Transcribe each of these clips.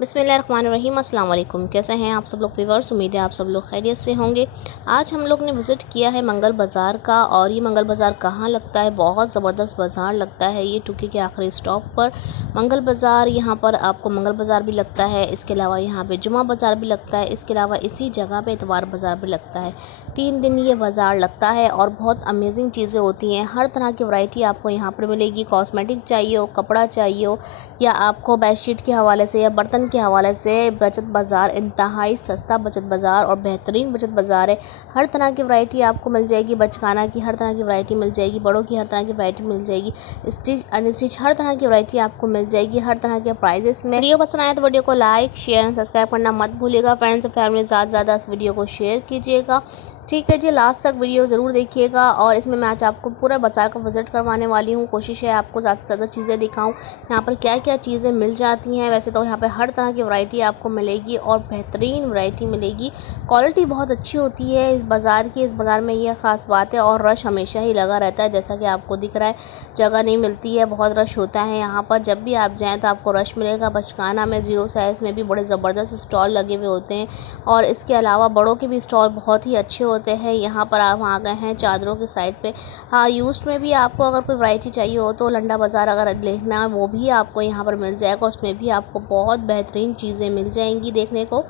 बिस्मिल्लाहिर्रहमानिर्रहीम। अस्सलाम वालेकुम। कैसे हैं आप सब लोग व्यूअर्स? उम्मीद है आप सब लोग खैरियत से होंगे। आज हम लोग ने विज़िट किया है मंगल बाज़ार का। और ये मंगल बाज़ार कहाँ लगता है? बहुत ज़बरदस्त बाज़ार लगता है ये टूकी के आखिरी स्टॉप पर मंगल बाज़ार। यहाँ पर आपको मंगल बाज़ार भी लगता है, इसके अलावा यहाँ पे जुमा बाज़ार भी लगता है, इसके अलावा इसी जगह पे इतवार बाज़ार भी लगता है। 3 दिन ये बाज़ार लगता है और बहुत अमेजिंग चीज़ें होती हैं। हर तरह की वैरायटी आपको यहाँ पर मिलेगी। कॉस्मेटिक चाहिए हो, कपड़ा चाहिए हो, या आपको बेडशीट के हवाले से या बर्तन के हवाले से, बचत बाज़ार इंतहाई सस्ता बचत बाज़ार और बेहतरीन बचत बाज़ार है। हर तरह की वैरायटी आपको मिल जाएगी। बचकाना की हर तरह की वैरायटी मिल जाएगी, बड़ों की हर तरह की वैरायटी मिल जाएगी, स्टिच अनस्टिच हर तरह की वैरायटी आपको मिल जाएगी, हर तरह के प्राइजेस में। वीडियो पसंद आए तो वीडियो को लाइक शेयर एंड सब्सक्राइब करना मत भूलिएगा। फ्रेंड्स और फैमिली ज़्यादा से ज़्यादा इस वीडियो को शेयर कीजिएगा, ठीक है जी। लास्ट तक वीडियो ज़रूर देखिएगा। और इसमें मैं आज आपको पूरा बाज़ार का विज़िट करवाने वाली हूँ। कोशिश है आपको ज़्यादा से ज़्यादा चीज़ें दिखाऊँ, यहाँ पर क्या क्या चीज़ें मिल जाती हैं। वैसे तो यहाँ पे हर तरह की वैरायटी आपको मिलेगी और बेहतरीन वैरायटी मिलेगी। क्वालिटी बहुत अच्छी होती है इस बाज़ार की। इस बाज़ार में ये ख़ास बात है। और रश हमेशा ही लगा रहता है, जैसा कि आपको दिख रहा है। जगह नहीं मिलती है, बहुत रश होता है यहाँ पर। जब भी आप जाएँ तो आपको रश मिलेगा। बचकाना में 0 साइज़ में भी बड़े ज़बरदस्त स्टॉल लगे हुए होते हैं, और इसके अलावा बड़ों के भी स्टॉल बहुत ही अच्छे होते हैं। यहाँ पर आप आ गए हैं चादरों के साइड पे। हाँ, यूज्ड में भी आपको अगर कोई वैरायटी चाहिए हो तो लंडा बाज़ार अगर देखना है वो भी आपको यहाँ पर मिल जाएगा। उसमें भी आपको बहुत बेहतरीन चीज़ें मिल जाएंगी देखने को।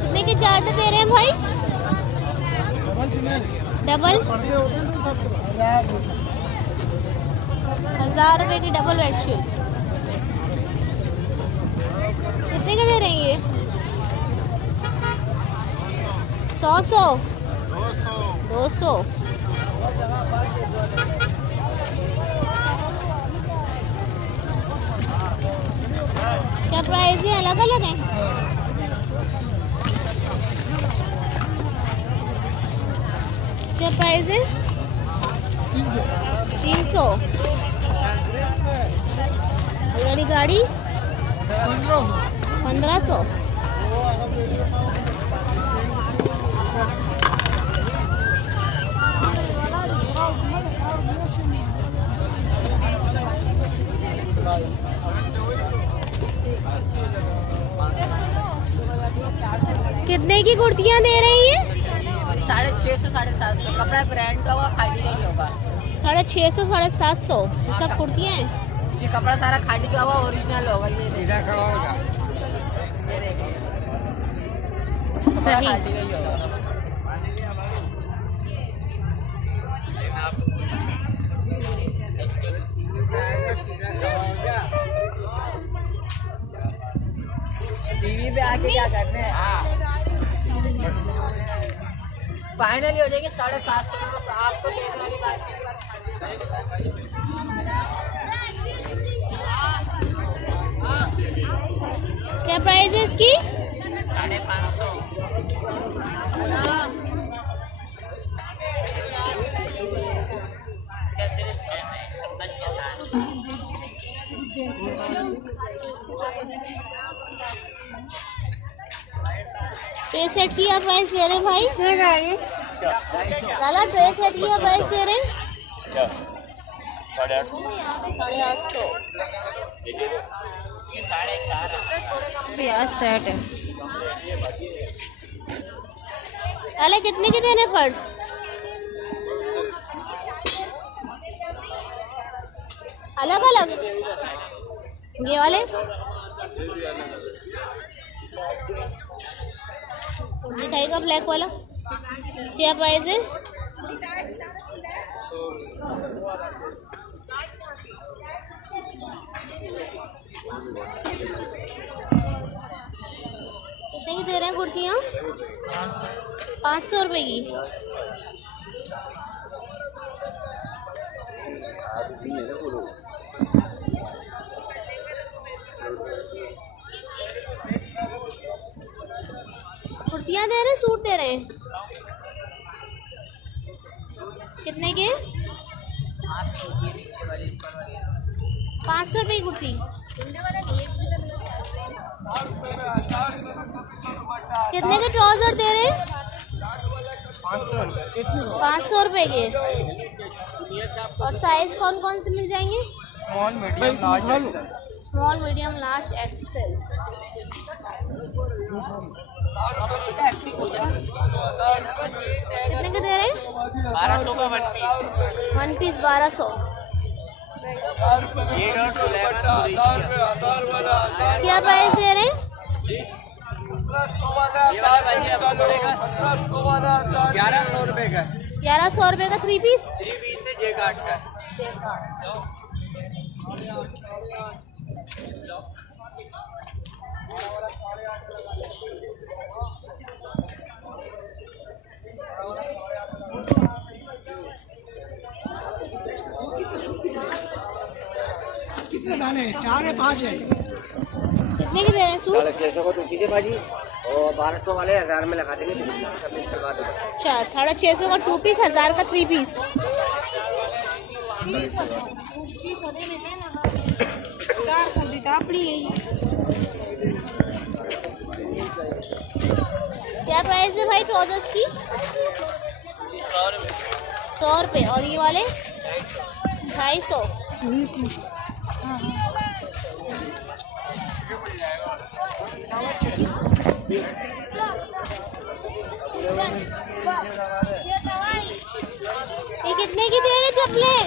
कितने की चादर दे रहे हैं भाई? डबल 1000 रुपये की डबल बेडशीट। कितने के दे रहे हैं ये? 100 200। क्या प्राइस है? अलग अलग है। क्या प्राइस है? 300। गाड़ी गाड़ी 1500। कितने की कुर्तियाँ दे रही हैं? 650 750। कपड़ा ब्रांड का होगा, खादी नहीं होगा। 650 750 ये सब कुर्तियाँ हैं जी। कपड़ा सारा खादी का होगा, ओरिजिनल होगा। ये सही। खादी का ही होगा। टीवी पे आके क्या करने हैं? फाइनली हो जाएंगे 750 में। आप तो लेने वाली बात क्या प्राइस है इसकी? 550। इसका सिर्फ 56 के साथ। ट्रे सेट की आप प्राइस दे रहे हैं भाई? लाला ट्रे सेट की आप प्राइस दे रहे हैं? 850। ये 4.5 प्याज सेट है। लाला कितने के दे रहे हैं पर्स? अलग अलग ये वाले दिखाएगा। ब्लैक वाला क्या प्राइस है? कितने की दे रहे हैं कुर्तियाँ? 500 रुपये की। कुर्तियाँ दे रहे हैं, सूट दे रहे हैं? कितने के? 500 रुपये की कुर्ती। कितने के ट्राउजर दे रहे हैं? 500 रुपये के। और साइज कौन कौन से मिल जाएंगे? Small medium large XL. Small medium large XL. कितने के दे रहे हैं? 1200 का वन पीस। 1200। क्या प्राइस दे रहे हैं? ये वाला भाई आपको पड़ेगा 1100 रुपए का। 1100 रुपये का 3 पीस। 3 पीस से जे काट का। कितने दाने हैं? 4 है 5 है? कितने के दे रहे हैं सूट? 650 को 2 पीस है भाजी और 1200 वाले 1000 में लगा देंगे 3 पीस का पीस करवा दो। अच्छा 650 का 2 पीस, 1000 का 3 पीस। क्या प्राइस है भाई ट्राउजर्स की? 100 रुपये। और ये वाले 250। ये कितने की दे रहे चप्पलें?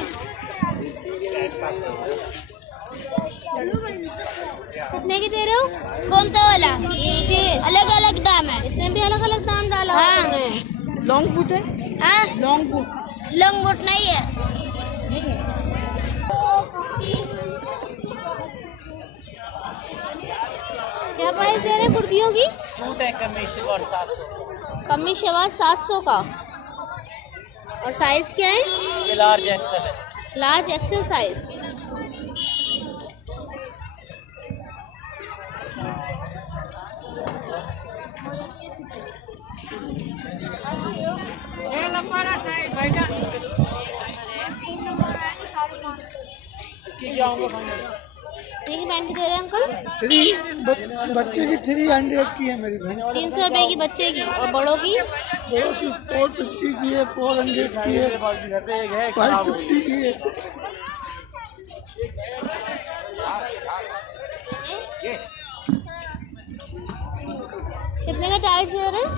कितने की दे रहे हो? कौन सा वाला? ये अलग अलग दाम है। इसमें भी अलग अलग दाम डाला हाँ। हुआ है। लॉन्ग बूट है? हाँ? लॉन्ग बूट लॉन्ग बूट नहीं है। क्या प्राइस दे रहे हैं कुर्तियों की? सूट है कमीज शेवर 700। कमी शेवार 700 का। और साइज क्या है? ये लार्ज एक्सेल है। Large XL size. ठीक है पैंट दे रहे हैं अंकल? 3 बच्चे की 300 की है मेरी बहन। 300 रुपए की बच्चे की। और बड़ों की? बड़ों की 450 की है, 400 की है, 550 की है। कितने का टाइट दे रहे हैं?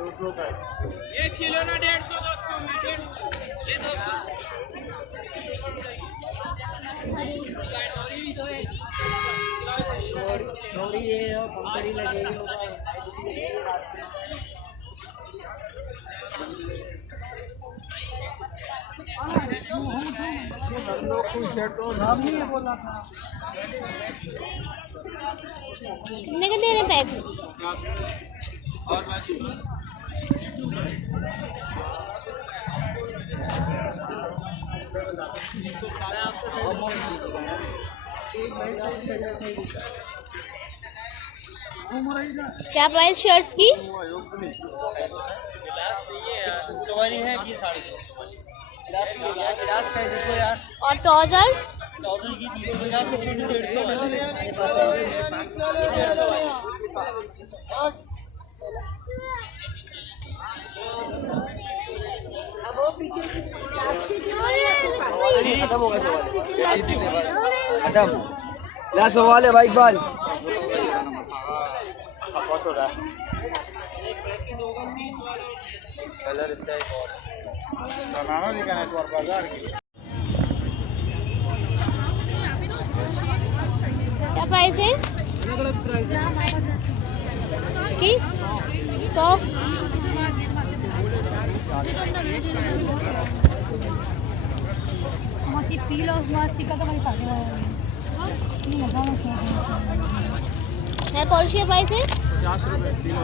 ये किलो ना 150 200 में 150 ये 200। थोड़ी ये कंपनी लगेगी। कितने के दे रहे हैं पैक्स? क्या प्राइस शर्ट्स की? सवारी है कि साड़ी गिलास का देखो यार। और ट्राउजर्स? ट्राउजर की 350 में छोटी 150 वाली 150 वाली। खत्म हो गया सवाल। खत्म लास्ट सवाल है भाई इकबाल। कलर स्टाइल बनाना दिखाना एक बार बाजार की। क्या प्राइस है की? 100। नेल पॉलिश का प्राइस है 50 रुपये किलो।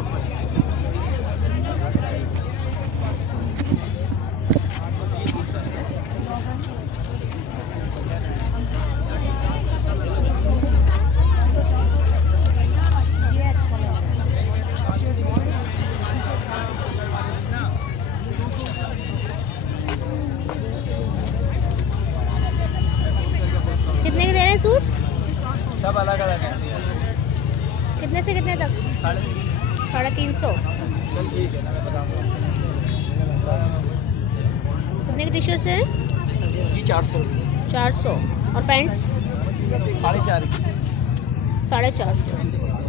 कितने के दे रहे हैं सूट? सब अलग अलग है। कितने से कितने तक? 350। कितने की टी शर्ट्स हैं? 400 400। और पैंट्स? 4.5 450